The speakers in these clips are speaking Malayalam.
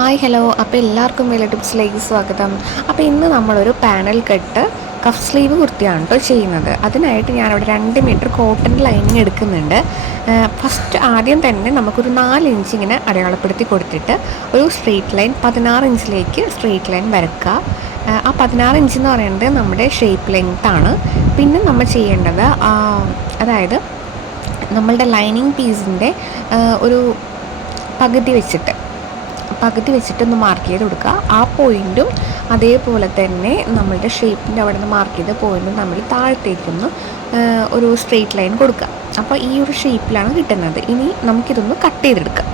ഹായ് ഹലോ അപ്പോൾ എല്ലാവർക്കും വേല ടിപ്സിലേക്ക് സ്വാഗതം. അപ്പോൾ ഇന്ന് നമ്മളൊരു പാനൽ കെട്ട് കഫ് സ്ലീവ് കുർത്തിയാണ് കേട്ടോ ചെയ്യുന്നത്. അതിനായിട്ട് ഞാനവിടെ രണ്ട് മീറ്റർ കോട്ടൺ ലൈനിങ് എടുക്കുന്നുണ്ട്. ഫസ്റ്റ് ആദ്യം തന്നെ നമുക്കൊരു നാല് ഇഞ്ച് ഇങ്ങനെ അടയാളപ്പെടുത്തി കൊടുത്തിട്ട് ഒരു സ്ട്രെയിറ്റ് ലൈൻ പതിനാറ് ഇഞ്ചിലേക്ക് സ്ട്രെയിറ്റ് ലൈൻ വരക്കുക ആ പതിനാറ് ഇഞ്ച് എന്ന് പറയുന്നത് നമ്മുടെ ഷേപ്പ് ലെങ്ത് ആണ്. പിന്നെ നമ്മൾ ചെയ്യേണ്ടത് അതായത് നമ്മളുടെ ലൈനിങ് പീസിന്റെ ഒരു പകുതി വെച്ചിട്ട് പകുതി വെച്ചിട്ടൊന്ന് മാർക്ക് ചെയ്ത് കൊടുക്കുക. ആ പോയിന്റും അതേപോലെ തന്നെ നമ്മളുടെ ഷേപ്പിന്റെ അവിടെ നിന്ന് മാർക്ക് ചെയ്ത പോയിന്റും നമ്മൾ താഴത്തേക്കൊന്ന് ഒരു സ്ട്രെയിറ്റ് ലൈൻ കൊടുക്കുക. അപ്പോൾ ഈ ഒരു ഷേപ്പിലാണ് കിട്ടുന്നത്. ഇനി നമുക്കിതൊന്ന് കട്ട് ചെയ്തെടുക്കാം.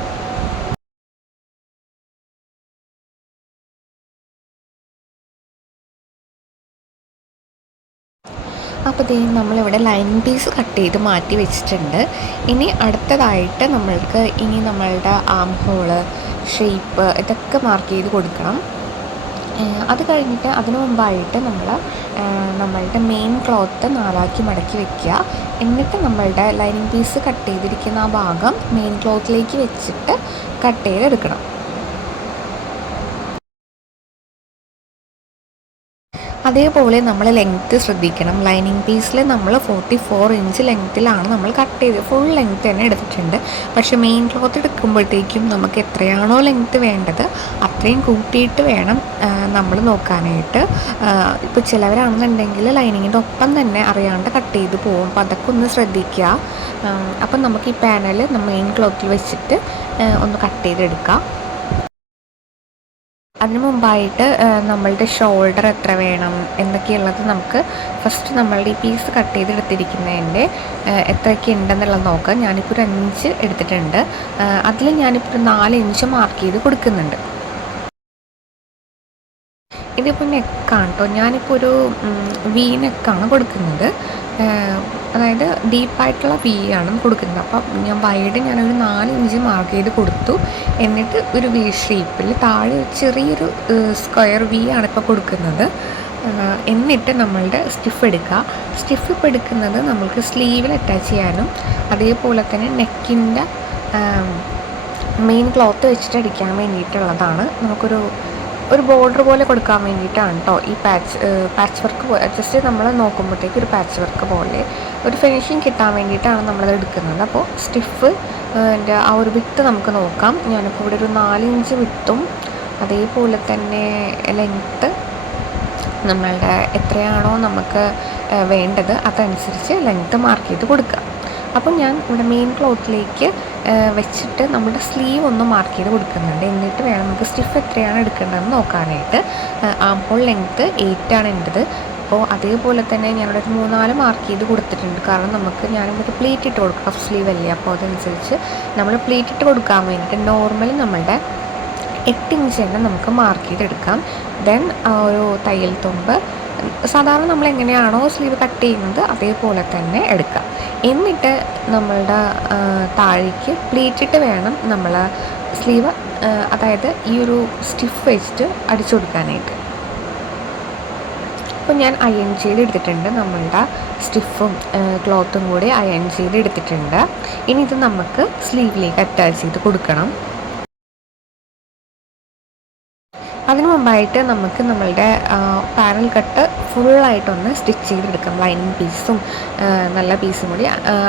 അപ്പോൾ ദേ നമ്മളിവിടെ ലൈൻ പീസ് കട്ട് ചെയ്ത് മാറ്റി വെച്ചിട്ടുണ്ട്. ഇനി അടുത്തതായിട്ട് നമ്മൾക്ക് ഇനി നമ്മളുടെ ആം ഹോൾ ഷേപ്പ് ഇതൊക്കെ മാർക്ക് ചെയ്ത് കൊടുക്കണം. അത് കഴിഞ്ഞിട്ട് അതിനു മുമ്പായിട്ട് നമ്മൾ നമ്മളുടെ മെയിൻ ക്ലോത്ത് നാലാക്കി മടക്കി വെക്കുക. എന്നിട്ട് നമ്മളുടെ ലൈനിങ് പീസ് കട്ട് ചെയ്തിരിക്കുന്ന ആ ഭാഗം മെയിൻ ക്ലോത്തിലേക്ക് വെച്ചിട്ട് കട്ട് ചെയ്തെടുക്കണം. അതേപോലെ നമ്മൾ ലെങ്ത്ത് ശ്രദ്ധിക്കണം. ലൈനിങ് പീസിൽ നമ്മൾ ഫോർട്ടി ഫോർ ഇഞ്ച് ലെങ്ത്തിലാണ് നമ്മൾ കട്ട് ചെയ്ത് ഫുൾ ലെങ്ത്ത് തന്നെ എടുത്തിട്ടുണ്ട്. പക്ഷേ മെയിൻ ക്ലോത്ത് എടുക്കുമ്പോഴത്തേക്കും നമുക്ക് എത്രയാണോ ലെങ്ത്ത് വേണ്ടത് അത്രയും കൂട്ടിയിട്ട് വേണം നമ്മൾ നോക്കാനായിട്ട്. ഇപ്പോൾ ചിലവരാണെന്നുണ്ടെങ്കിൽ ലൈനിങ്ങിന്റെ ഒപ്പം തന്നെ അറിയാണ്ട് കട്ട് ചെയ്ത് പോകും. അപ്പോൾ അതൊക്കെ ഒന്ന് ശ്രദ്ധിക്കുക അപ്പം നമുക്ക് ഈ പാനൽ മെയിൻ ക്ലോത്തിൽ വെച്ചിട്ട് ഒന്ന് കട്ട് ചെയ്തെടുക്കാം. അതിന് മുമ്പായിട്ട് നമ്മളുടെ ഷോൾഡർ എത്ര വേണം എന്നൊക്കെയുള്ളത് നമുക്ക് ഫസ്റ്റ് നമ്മളുടെ ഈ പീസ് കട്ട് ചെയ്തെടുത്തിരിക്കുന്നതിന്റെ എത്രയൊക്കെ ഉണ്ടെന്നുള്ളത് നോക്കാം. ഞാനിപ്പോൾ ഒരു അഞ്ച് എടുത്തിട്ടുണ്ട്. അതിൽ ഞാനിപ്പോൾ ഒരു നാല് ഇഞ്ച് മാർക്ക് ചെയ്ത് കൊടുക്കുന്നുണ്ട്. ഇതിപ്പോൾ നെക്കാണ് കേട്ടോ. ഞാനിപ്പോൾ ഒരു വി നെക്കാണ് കൊടുക്കുന്നത്. അതായത് ഡീപ്പായിട്ടുള്ള വി ആണ് കൊടുക്കുന്നത്. അപ്പം ഞാൻ വൈഡ് ഞാനൊരു നാല് ഇഞ്ച് മാർക്ക് ചെയ്ത് കൊടുത്തു. എന്നിട്ട് ഒരു വി ഷേപ്പിൽ താഴെ ചെറിയൊരു സ്ക്വയർ വി ആണ് ഇപ്പോൾ കൊടുക്കുന്നത്. എന്നിട്ട് നമ്മളുടെ സ്റ്റിഫ് എടുക്കുക. സ്റ്റിഫ് ഇപ്പോൾ എടുക്കുന്നത് നമ്മൾക്ക് സ്ലീവിൽ അറ്റാച്ച് ചെയ്യാനും അതേപോലെ തന്നെ നെക്കിന്റെ മെയിൻ ക്ലോത്ത് വെച്ചിട്ട് അടിക്കാൻ വേണ്ടിയിട്ടുള്ളതാണ്. നമുക്കൊരു ഒരു ബോർഡർ പോലെ കൊടുക്കാൻ വേണ്ടിയിട്ടാണ് കേട്ടോ ഈ പാച്ച് പാച്ച് വർക്ക് ജസ്റ്റ് നമ്മൾ നോക്കുമ്പോഴത്തേക്ക് ഒരു പാച്ച് വർക്ക് പോലെ ഒരു ഫിനിഷിങ് കിട്ടാൻ വേണ്ടിയിട്ടാണ് നമ്മളത് എടുക്കുന്നത്. അപ്പോൾ സ്റ്റിഫ് ആ ഒരു വിത്ത് നമുക്ക് നോക്കാം. ഞാനിപ്പോൾ ഇവിടെ ഒരു നാലിഞ്ച് വിത്തും അതേപോലെ തന്നെ ലെങ്ത്ത് നമ്മളുടെ എത്രയാണോ നമുക്ക് വേണ്ടത് അതനുസരിച്ച് ലെങ്ത്ത് മാർക്ക് ചെയ്ത് കൊടുക്കുക. അപ്പം ഞാൻ ഇവിടെ മെയിൻ ക്ലോത്തിലേക്ക് വെച്ചിട്ട് നമ്മുടെ സ്ലീവ് ഒന്ന് മാർക്ക് ചെയ്ത് കൊടുക്കുന്നുണ്ട്. എന്നിട്ട് വേണം നമുക്ക് സ്റ്റിഫ് എത്രയാണ് എടുക്കേണ്ടതെന്ന് നോക്കാനായിട്ട്. ആം ഹോൾ ലെങ്ത്ത് എയ്റ്റാണ് എന്റെത്. അപ്പോൾ അതേപോലെ തന്നെ ഞാനിവിടെ ഒരു മൂന്നാൽ മാർക്ക് ചെയ്ത് കൊടുത്തിട്ടുണ്ട്. കാരണം നമുക്ക് ഞാനിവിടെ പ്ലേറ്റ് ഇട്ട് കൊടുക്കാം സ്ലീവ് അല്ലേ? അപ്പോൾ അതനുസരിച്ച് നമ്മൾ പ്ലേറ്റ് ഇട്ട് കൊടുക്കാൻ വേണ്ടിയിട്ട് നോർമലി നമ്മളുടെ എട്ട് ഇഞ്ച് തന്നെ നമുക്ക് മാർക്ക് ചെയ്തെടുക്കാം. ദെൻ ഒരു തയ്യൽ തുമ്പ് സാധാരണ നമ്മൾ എങ്ങനെയാണോ സ്ലീവ് കട്ട് ചെയ്യുന്നത് അതേപോലെ തന്നെ എടുക്കാം എന്നിട്ട് നമ്മളുടെ താഴേക്ക് പ്ലീറ്റിട്ട് വേണം നമ്മൾ സ്ലീവ് അതായത് ഈ ഒരു സ്റ്റിഫ് വെച്ചിട്ട് അടിച്ചു കൊടുക്കാനായിട്ട്. അപ്പോൾ ഞാൻ അയൺ ചെയ്ത് എടുത്തിട്ടുണ്ട്. നമ്മളുടെ സ്റ്റിഫും ക്ലോത്തും കൂടി അയൺ ചെയ്ത് എടുത്തിട്ടുണ്ട്. ഇനി ഇത് നമുക്ക് സ്ലീവിലേക്ക് അറ്റാച്ച് ചെയ്ത് കൊടുക്കണം. അതിനു മുമ്പായിട്ട് നമുക്ക് നമ്മളുടെ പാരൽ കട്ട് ഫുള്ളായിട്ടൊന്ന് സ്റ്റിച്ച് ചെയ്തെടുക്കാം. ലൈനിങ് പീസും നല്ല പീസും കൂടി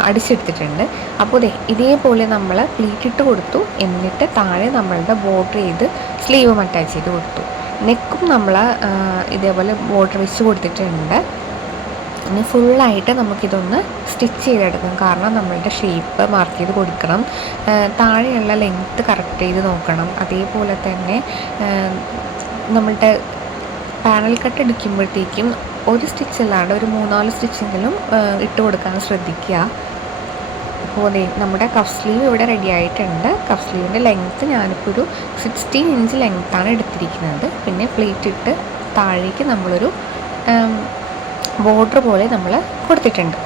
അടിച്ചെടുത്തിട്ടുണ്ട്. അപ്പോൾ ഇതേ ഇതേപോലെ നമ്മൾ പ്ലീറ്റിട്ട് കൊടുത്തു. എന്നിട്ട് താഴെ നമ്മളുടെ ബോർഡർ ചെയ്ത് സ്ലീവും അറ്റാച്ച് ചെയ്ത് കൊടുത്തു. നെക്കും നമ്മൾ ഇതേപോലെ ബോർഡർ വെച്ച് കൊടുത്തിട്ടുണ്ട്. ഇനി ഫുള്ളായിട്ട് നമുക്കിതൊന്ന് സ്റ്റിച്ച് ചെയ്തെടുക്കാം കാരണം നമ്മളുടെ ഷേപ്പ് മാർക്ക് ചെയ്ത് കൊടുക്കണം. താഴെയുള്ള ലെങ്ത്ത് കറക്റ്റ് ചെയ്ത് നോക്കണം. അതേപോലെ തന്നെ നമ്മളുടെ പാനൽ കട്ട് എടുക്കുമ്പോഴത്തേക്കും ഒരു സ്റ്റിച്ച് അല്ലാണ്ട് ഒരു മൂന്നാൽ സ്റ്റിച്ചെങ്കിലും ഇട്ട് കൊടുക്കാൻ ശ്രദ്ധിക്കുക. അപ്പോൾ നമ്മുടെ കഫ് സ്ലീവ് ഇവിടെ റെഡി ആയിട്ടുണ്ട്. കഫ് സ്ലീവിന്റെ ലെങ്ത്ത് ഞാനിപ്പോൾ ഒരു സിക്സ്റ്റീൻ ഇഞ്ച് ലെങ്ത്താണ് എടുത്തിരിക്കുന്നത്. പിന്നെ പ്ലേറ്റ് ഇട്ട് താഴേക്ക് നമ്മളൊരു ബോർഡർ പോലെ നമ്മൾ കൊടുത്തിട്ടുണ്ട്.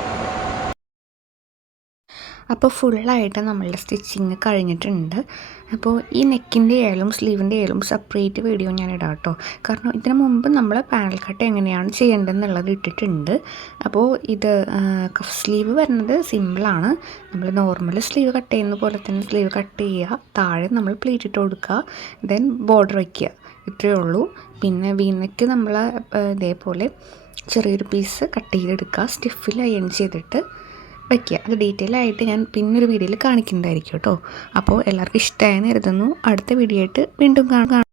അപ്പോൾ ഫുള്ളായിട്ട് നമ്മളുടെ സ്റ്റിച്ചിങ് കഴിഞ്ഞിട്ടുണ്ട്. അപ്പോൾ ഈ നെക്കിന്റെ ആയാലും സ്ലീവിന്റെ ആയാലും സെപ്പറേറ്റ് വീഡിയോ ഞാൻ ഇടാം കേട്ടോ. കാരണം ഇതിനു മുമ്പ് നമ്മൾ പാനൽ കട്ട് എങ്ങനെയാണ് ചെയ്യേണ്ടതെന്നുള്ളത് ഇട്ടിട്ടുണ്ട്. അപ്പോൾ ഇത് കഫ് സ്ലീവ് വരുന്നത് സിമ്പിളാണ് നമ്മൾ നോർമൽ സ്ലീവ് കട്ട് ചെയ്യുന്ന പോലെ തന്നെ സ്ലീവ് കട്ട് ചെയ്യുക. താഴെ നമ്മൾ പ്ലേറ്റ് ഇട്ട് കൊടുക്കുക. ദെൻ ബോർഡർ വയ്ക്കുക. ഇത്രയേ ഉള്ളൂ. പിന്നെ വീനക്ക് നമ്മൾ ഇതേപോലെ ചെറിയൊരു പീസ് കട്ട് ചെയ്തെടുക്കുക. സ്റ്റിഫിൽ അയൺ ചെയ്തിട്ട് വയ്ക്കുക അത് ഡീറ്റെയിൽ ആയിട്ട് ഞാൻ പിന്നൊരു വീഡിയോയിൽ കാണിക്കുന്നതായിരിക്കും കേട്ടോ. അപ്പോൾ എല്ലാവർക്കും ഇഷ്ടമായെന്ന് കരുതുന്നു. അടുത്ത വീഡിയോ ആയിട്ട് വീണ്ടും കാണാം.